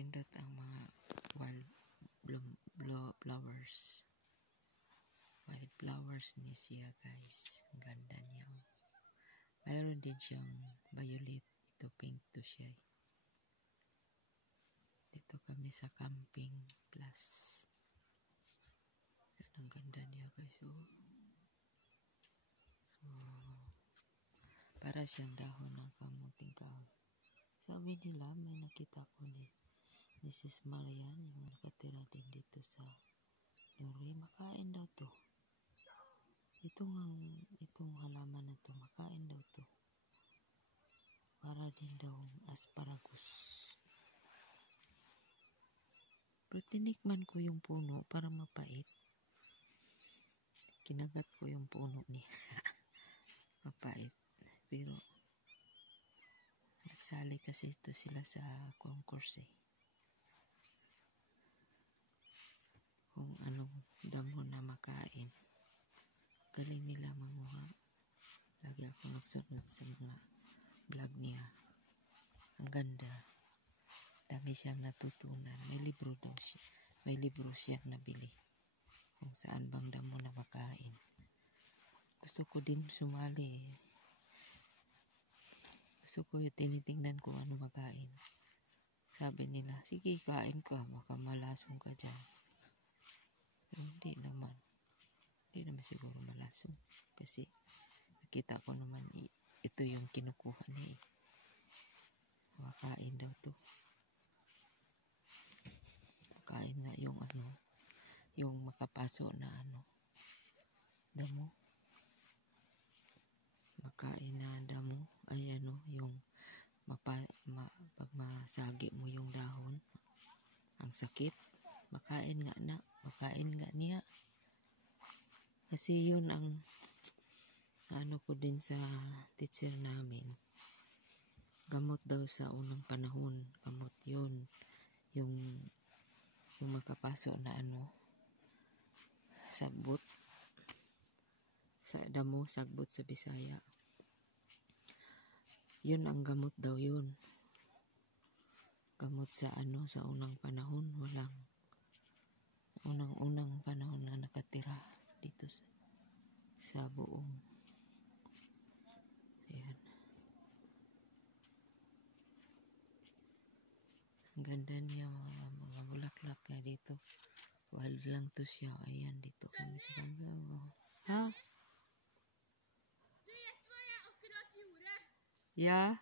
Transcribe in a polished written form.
Pindot ang mga wild flowers. Wild flowers ni siya, guys. Ang ganda niya. Mayroon din siyang violet. Ito pink to siya. Dito kami sa camping plus. Yan, ang ganda niya, guys. Para siyang dahon ng kamuting kahoy. Sabi nila, may nakita ko ni Mrs. Marian, yung nakatira din dito sa Norway. Makain daw to. Itong halaman na to, makain daw to. Para din daw asparagus. Pero tinikman ko yung puno para mapait. Kinagat ko yung puno niya. Mapait. Pero nagsali kasi ito sila sa concourse kung anong damo na makain. Galing nila manguha. Lagi ako nagsunod sa mga vlog niya. Ang ganda. Dami siyang natutunan. May libro daw siya. May libro siyang nabili. Kung saan bang damo na makain. Gusto ko din sumali. Gusto ko yung tinitingnan ko ano makain. Sabi nila, sige kain ka. Baka malasong ka dyan. Hindi naman. Hindi naman siguro malasong. Kasi nakita ko naman ito yung kinukuha niya. Makain daw to. Makain nga yung yung makapaso na damo. Makain na damo. Ay yung pag masagi mo yung dahon. Ang sakit. Makain nga niya. Kasi yun ang ko din sa teacher namin. Gamot daw sa unang panahon. Gamot yun. Yung makapaso na sagbot. Sa damo, sagbot sa Bisaya. Yun ang gamot daw yun. Gamot sa sa unang panahon. Unang panahon na nakatira dito sa buong. Ayan. Ang ganda niya mga bulaklak na dito. Wild lang to siya. Ayan, dito kami sa kambaw. Ha? Ja.